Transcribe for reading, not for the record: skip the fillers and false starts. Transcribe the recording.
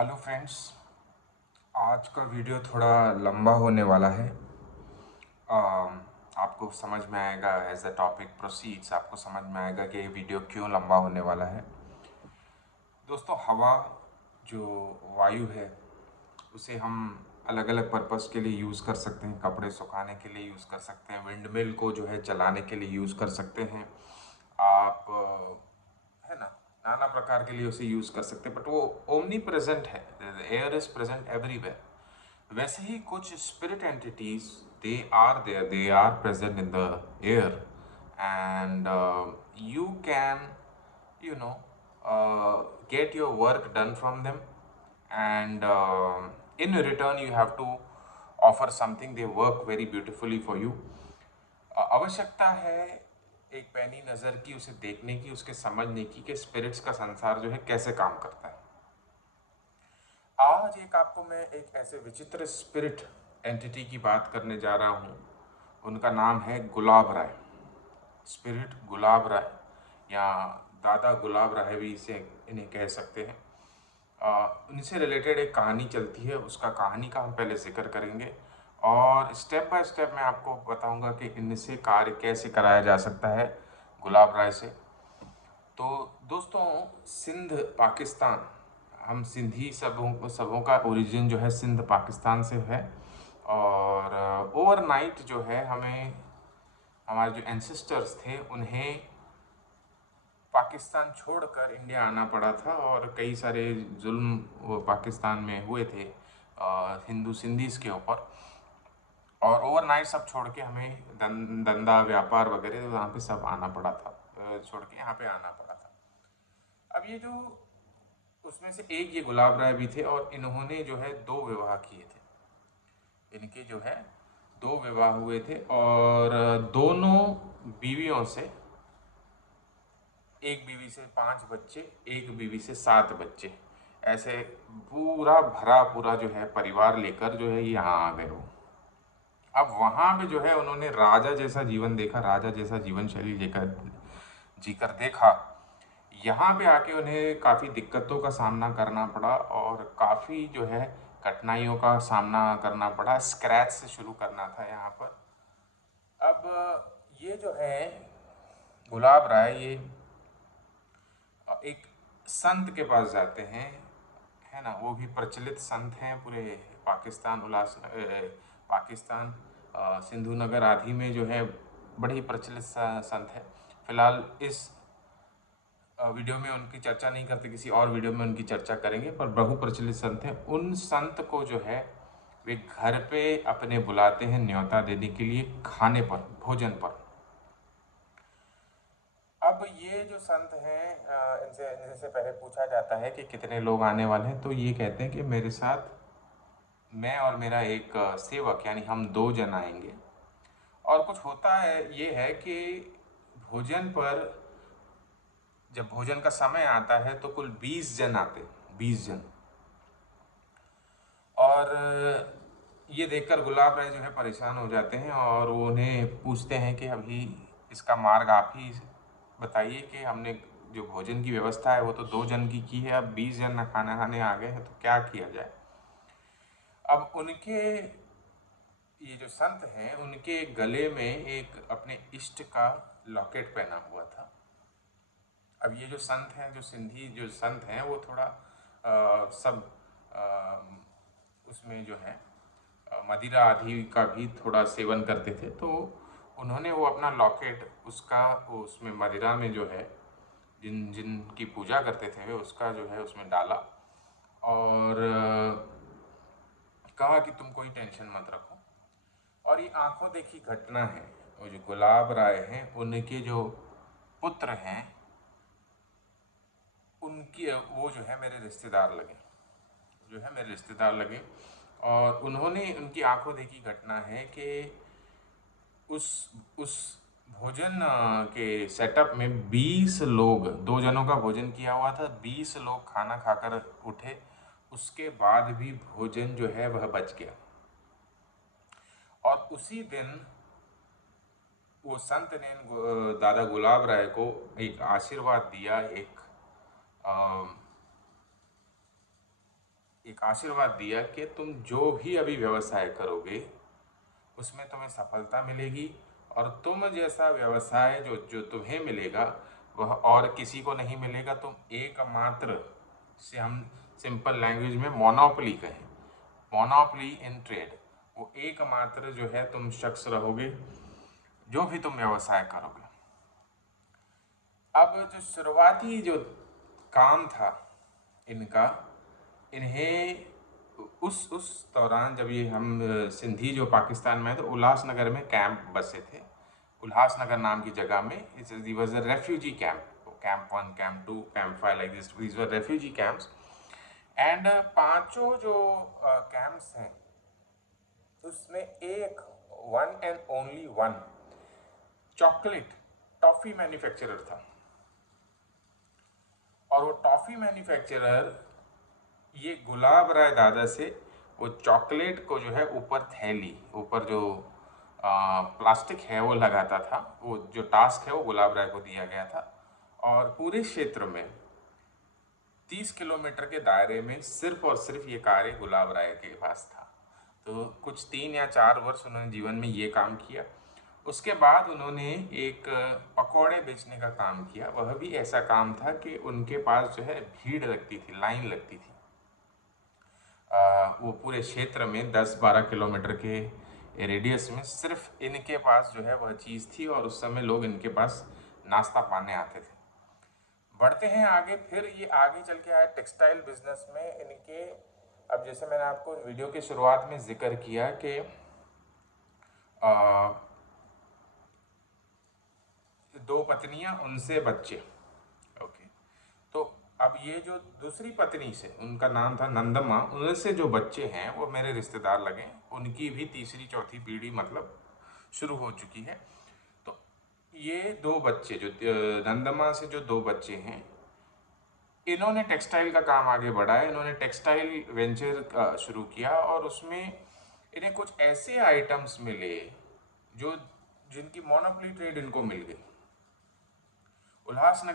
Hello friends. आज का video थोड़ा लंबा होने वाला है। आपको समझ में आएगा एज द टॉपिक प्रोसीड्स, आपको समझ में आएगा कि ये वीडियो क्यों लंबा होने वाला है। दोस्तों, हवा जो वायु है उसे हम अलग अलग पर्पस के लिए यूज़ कर सकते हैं। कपड़े सुखाने के लिए यूज़ कर सकते हैं, विंड मिल को जो है चलाने के लिए यूज़ कर सकते हैं। आप है ना, नाना प्रकार के लिए उसे यूज़ कर सकते हैं, बट वो ओमनी प्रेजेंट है। Air is present everywhere. वैसे ही कुछ spirit entities, they are present in the air, and you can you know get your work done from them, and in return you have to offer something. They work very beautifully for you. आवश्यकता है एक पैनी नज़र की, उसे देखने की, उसके समझने की कि स्पिरिट्स का संसार जो है कैसे काम करता है। आज आपको मैं एक ऐसे विचित्र स्पिरिट एंटिटी की बात करने जा रहा हूँ। उनका नाम है गुलाब राय। स्पिरिट गुलाब राय, या दादा गुलाब राय भी इसे इन्हें कह सकते हैं। इनसे रिलेटेड एक कहानी चलती है, उसका कहानी का हम पहले जिक्र करेंगे और स्टेप बाय स्टेप मैं आपको बताऊंगा कि इनसे कार्य कैसे कराया जा सकता है गुलाब राय से। तो दोस्तों, सिंध पाकिस्तान, हम सिंधी सबों का ओरिजिन जो है सिंध पाकिस्तान से है। और ओवरनाइट जो है हमें, हमारे जो एंसेस्टर्स थे उन्हें पाकिस्तान छोड़कर इंडिया आना पड़ा था, और कई सारे जुल्म वो पाकिस्तान में हुए थे हिंदू सिंधीज़ के ऊपर। और ओवरनाइट सब छोड़ के हमें धंधा व्यापार वगैरह वहाँ पे सब आना पड़ा था, छोड़ के यहाँ पे आना पड़ा था। अब ये जो उसमें से एक ये गुलाब राय भी थे, और इन्होंने जो है 2 विवाह किए थे। इनके जो है 2 विवाह हुए थे, और दोनों बीवियों से, एक बीवी से 5 बच्चे, एक बीवी से 7 बच्चे, ऐसे पूरा भरा पूरा जो है परिवार लेकर जो है यहाँ आ गए वो। अब वहाँ पे जो है उन्होंने राजा जैसा जीवन देखा, राजा जैसा जीवन शैली लेकर जीकर देखा। यहाँ पे आके उन्हें काफ़ी दिक्कतों का सामना करना पड़ा, और काफ़ी जो है कठिनाइयों का सामना करना पड़ा। स्क्रैच से शुरू करना था यहाँ पर। अब ये जो है गुलाब राय, ये एक संत के पास जाते हैं, है ना। वो भी प्रचलित संत हैं पूरे पाकिस्तान, पाकिस्तान सिंधु नगर आदि में जो है बड़े ही प्रचलित संत है। फिलहाल इस वीडियो में उनकी चर्चा नहीं करते, किसी और वीडियो में उनकी चर्चा करेंगे, पर बहु प्रचलित संत हैं। उन संत को जो है वे घर पे अपने बुलाते हैं न्योता देने के लिए, खाने पर, भोजन पर। अब ये जो संत हैं, इनसे पहले पूछा जाता है कि कितने लोग आने वाले हैं, तो ये कहते हैं कि मेरे साथ मैं और मेरा एक सेवक, यानी हम 2 जन आएंगे। और कुछ होता है, ये है कि भोजन पर, जब भोजन का समय आता है तो कुल 20 जन आते, 20 जन। और ये देखकर गुलाब राय जो है परेशान हो जाते हैं, और वो उन्हें पूछते हैं कि अभी इसका मार्ग आप ही बताइए कि हमने जो भोजन की व्यवस्था है वो तो 2 जन की है, अब 20 जन ना खाना खाने आ गए हैं, तो क्या किया जाए। अब उनके, ये जो संत हैं, उनके गले में एक अपने इष्ट का लॉकेट पहना हुआ था। अब ये जो संत हैं, जो सिंधी जो संत हैं, वो थोड़ा सब उसमें जो है मदिरा आदि का भी थोड़ा सेवन करते थे। तो उन्होंने वो अपना लॉकेट, उसका वो उसमें मदिरा में जो है, जिन जिनकी पूजा करते थे वे उसका जो है उसमें डाला, और कहा कि तुम कोई टेंशन मत रखो। और ये आंखों देखी घटना है। वो जो गुलाब राय हैं, उनके जो पुत्र हैं, उनकी वो जो है मेरे रिश्तेदार लगे, जो है मेरे रिश्तेदार लगे। और उन्होंने, उनकी आंखों देखी घटना है कि उस भोजन के सेटअप में 20 लोग, 2 जनों का भोजन किया हुआ था, 20 लोग खाना खाकर उठे, उसके बाद भी भोजन जो है वह बच गया। और उसी दिन वो संत ने दादा गुलाब राय को एक आशीर्वाद दिया, एक एक आशीर्वाद दिया कि तुम जो भी अभी व्यवसाय करोगे उसमें तुम्हें सफलता मिलेगी, और तुम जैसा व्यवसाय जो जो तुम्हें मिलेगा वह और किसी को नहीं मिलेगा। तुम एकमात्र, से हम सिंपल लैंग्वेज में मोनोपोली कहें, मोनोपोली इन ट्रेड, वो एकमात्र जो है तुम शख्स रहोगे जो भी तुम व्यवसाय करोगे। अब जो शुरुआती जो काम था इनका, इन्हें उस दौरान जब ये हम सिंधी जो पाकिस्तान में है तो उल्लासनगर में कैंप बसे थे। उल्लासनगर नाम की जगह में it was a refugee camp, camp 1, camp 2, camp 5, like this, these were refugee camps. And पांचों जो कैंप्स हैं उसमें एक one and only one chocolate toffee manufacturer था। और वो टॉफी मैन्युफैक्चरर ये गुलाब राय दादा से वो चॉकलेट को जो है ऊपर थैली, ऊपर जो प्लास्टिक है वो लगाता था। वो जो टास्क है वो गुलाब राय को दिया गया था। और पूरे क्षेत्र में 30 किलोमीटर के दायरे में सिर्फ और सिर्फ ये कार्य गुलाब राय के पास था। तो कुछ 3 या 4 वर्ष उन्होंने जीवन में ये काम किया। उसके बाद उन्होंने एक पकौड़े बेचने का काम किया। वह भी ऐसा काम था कि उनके पास जो है भीड़ लगती थी, लाइन लगती थी। वो पूरे क्षेत्र में 10-12 किलोमीटर के रेडियस में सिर्फ इनके पास जो है वह चीज़ थी, और उस समय लोग इनके पास नाश्ता पाने आते थे। बढ़ते हैं आगे, फिर ये आगे चल के आए टेक्सटाइल बिजनेस में इनके। अब जैसे मैंने आपको वीडियो की शुरुआत में जिक्र किया कि 2 पत्नियां, उनसे बच्चे। ओके, तो अब ये जो दूसरी पत्नी से, उनका नाम था नंदम्मा, उनसे जो बच्चे हैं वो मेरे रिश्तेदार लगे। उनकी भी तीसरी चौथी पीढ़ी मतलब शुरू हो चुकी है। तो ये 2 बच्चे जो नंदम्मा से जो 2 बच्चे हैं, इन्होंने टेक्सटाइल का काम आगे बढ़ाया। इन्होंने टेक्सटाइल वेंचर शुरू किया, और उसमें इन्हें कुछ ऐसे आइटम्स मिले जो जिनकी मोनोपोली ट्रेड इनको मिल गई। उल्लासनगर